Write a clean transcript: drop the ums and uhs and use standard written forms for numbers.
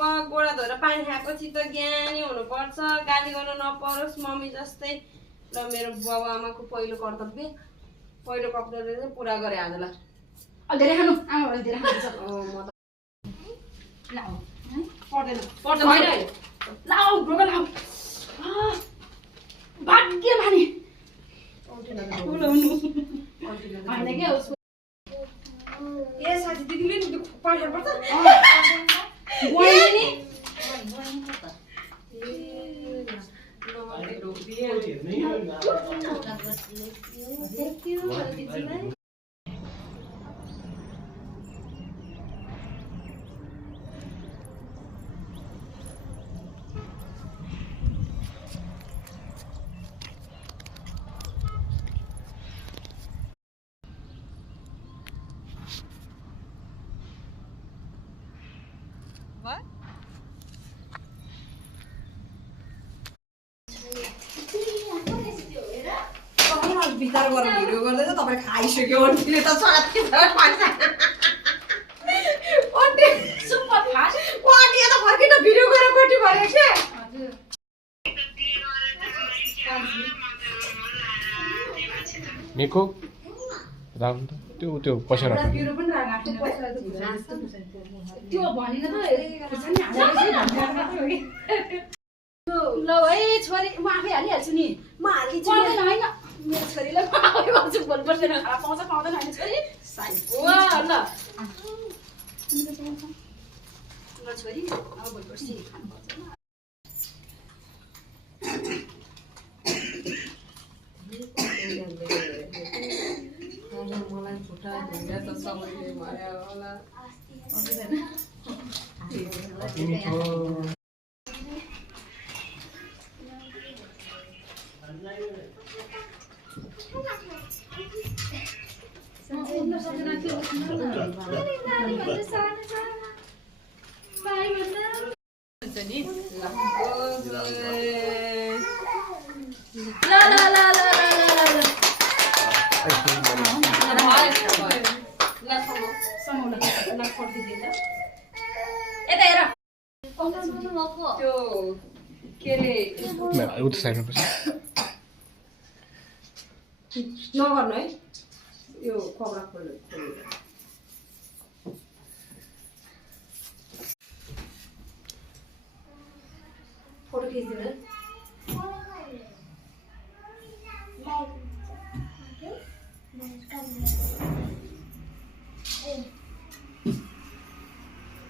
अब गोडा धोएर पानी खाएपछि त ज्ञानी हुनुपर्छ, गाली गर्न नपरोस् मम्मी जस्तै। र मेरो बाबु आमाको पहिलो कर्तव्य चाहिँ पुरा गरे आजलाई। धेरै खानु आमालाई धेरै खान्छ। म त लाऊ पर्दैन होइन लाऊ ब्रोको लाऊ भाग्य भानी होइन के उसको ए साथी दिदीले नि पानी पर्छ बहिनी विचार गरेर भिडियो गर्दै त तपाईँ खाइसक्यो अन्तिले त साथी सुपर फास्ट वाटी त फर्किन भिडियो गरेर कोटी भयो के निको राम त त्यो पछाडा बिरो पनि राख त्यो भनिन त खुर्सानी हालेर चाहिँ भन्नु हो कि ल है छोरी म आफै हालिहाल्छु नि म हालिदिन्छु पर्दैन होइन मेरो छोरीलाई म आफै भन्छु भोलि पर्दैन खाना पाउँछ पाउँदैन होइन छोरी वा ल ल छोरी अब भोलि पर्सि खानु पर्छ मलाई खुट्टा ढुङ्गा त सबैले भन्यो होला त्यो के अरे उता साइडमा पर्छ नगर्नु है यो कपडा खोल्नु फोटो खिच्दिनु